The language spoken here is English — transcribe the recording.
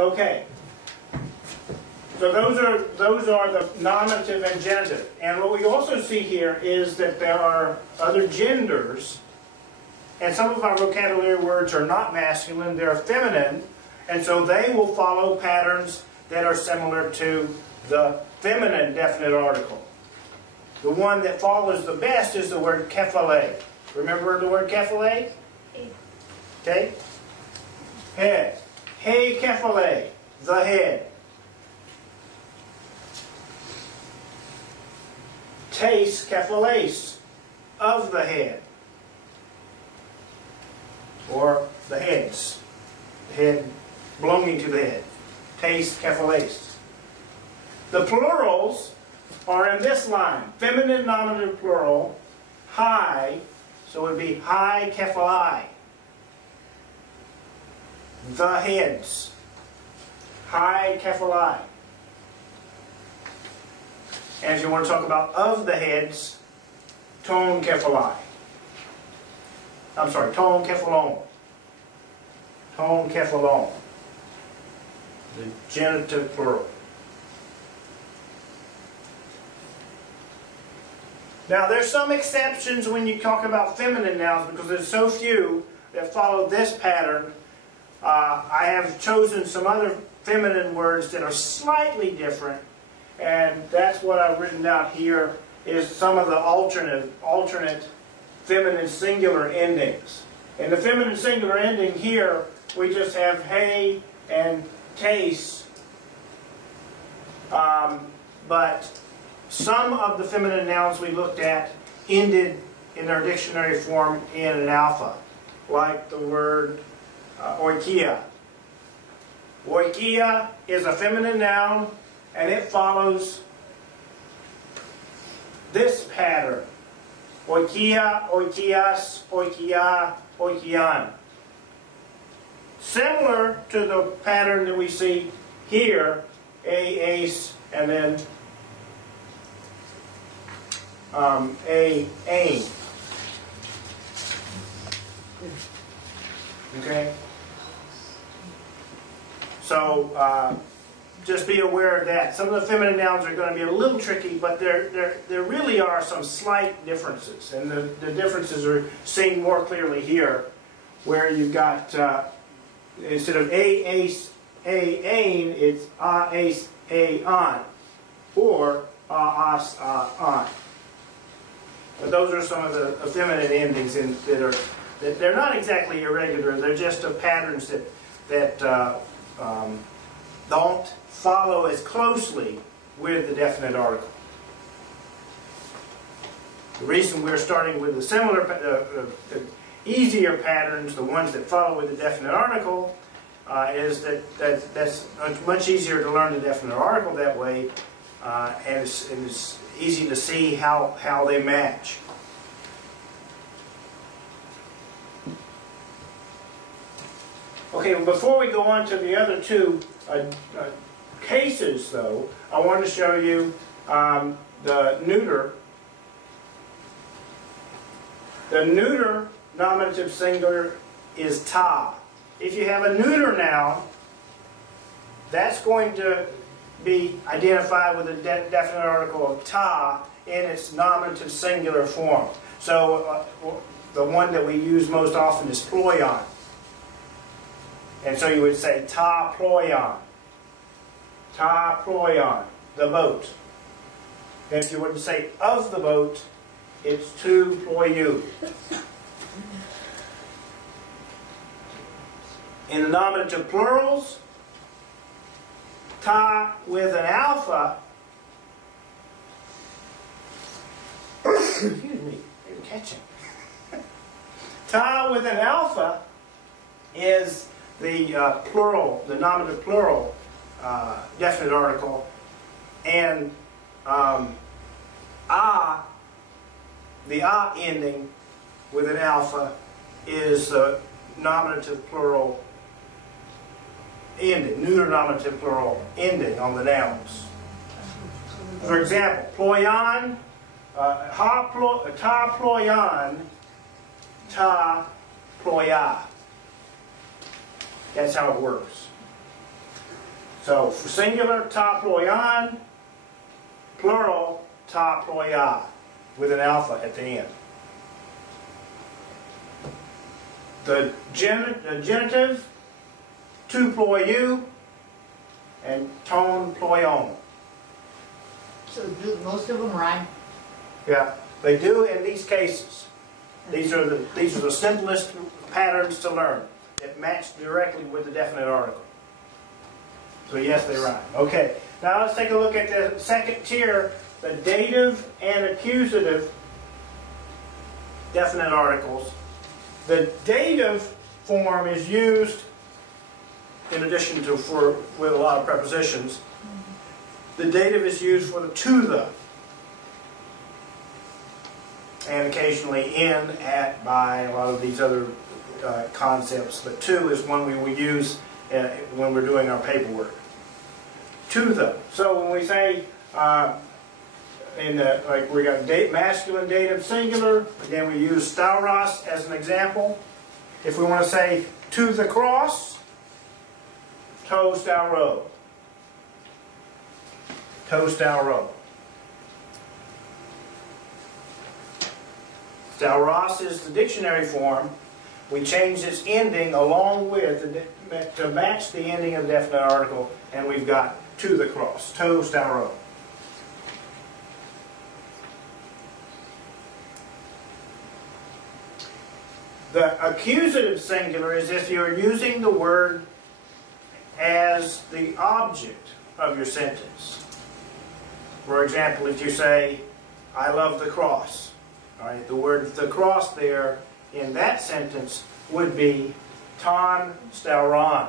Okay. So those are the nominative and genitive. And what we also see here is that there are other genders, and some of our vocabulary words are not masculine, they're feminine, and so they will follow patterns that are similar to the feminine definite article. The one that follows the best is the word kephale. Remember the word kephale? Okay? Head. Hey kephale, the head. Tes kephales, of the head. Or the heads. The head belonging to the head. Tes kephales. The plurals are in this line. Feminine nominative plural, high, so it would be high kephali. The heads. High kephali. And if you want to talk about of the heads, ton kephali. I'm sorry, ton kephalon. Ton kephalon. The genitive plural. Now, there's some exceptions when you talk about feminine nouns because there's so few that follow this pattern. I have chosen some other feminine words that are slightly different, and that's what I've written out here is some of the alternate feminine singular endings. In the feminine singular ending here, we just have hey and case, but some of the feminine nouns we looked at ended in their dictionary form in an alpha, like the word oikia. Oikia is a feminine noun, and it follows this pattern. Oikia, oikias, oikia, oikian. Similar to the pattern that we see here, ace, and then ain. Okay? So just be aware of that. Some of the feminine nouns are going to be a little tricky, but there really are some slight differences. And the differences are seen more clearly here, where you've got, instead of ace, ain, it's ace, an, or as, an. But those are some of the feminine endings that they're not exactly irregular. They're just patterns that don't follow as closely with the definite article. The reason we're starting with the similar, the easier patterns, the ones that follow with the definite article, is that's much easier to learn the definite article that way, and it's easy to see how they match. Okay, well, before we go on to the other two cases, though, I want to show you the neuter. The neuter nominative singular is ta. If you have a neuter noun, that's going to be identified with a definite article of ta in its nominative singular form. So the one that we use most often is ployon. And so you would say ta ployon. Ta ployon, the boat. And if you were to say of the boat, it's tu ployu. In the nominative plurals, ta with an alpha, excuse me, you're catching. Ta with an alpha is the plural, the nominative plural definite article, and the ending with an alpha is the nominative plural ending, neuter nominative plural ending on the nouns. For example, ployon, ta ployon, ta ploya. That's how it works. So for singular, ta ployan, plural, ta ploya, with an alpha at the end. The genitive, tu ployu, and ton ployon. So do most of them rhyme? Yeah, they do in these cases. These are the simplest patterns to learn that match directly with the definite article. So yes, they rhyme. Okay, now let's take a look at the second tier, the dative and accusative definite articles. The dative form is used, in addition to with a lot of prepositions, the dative is used for the to the, and occasionally in, at, by, a lot of these other concepts. But to is one we will use when we're doing our paperwork. To the. So when we say, like we got masculine dative singular, again we use stauros as an example. If we want to say to the cross, to stauro. To stauro. Stauros is the dictionary form. We changed its ending along with to match the ending of the definite article, and we've got to the cross. To stauro. The accusative singular is if you're using the word as the object of your sentence. For example, if you say, I love the cross. All right, the word the cross there in that sentence would be ton stauron.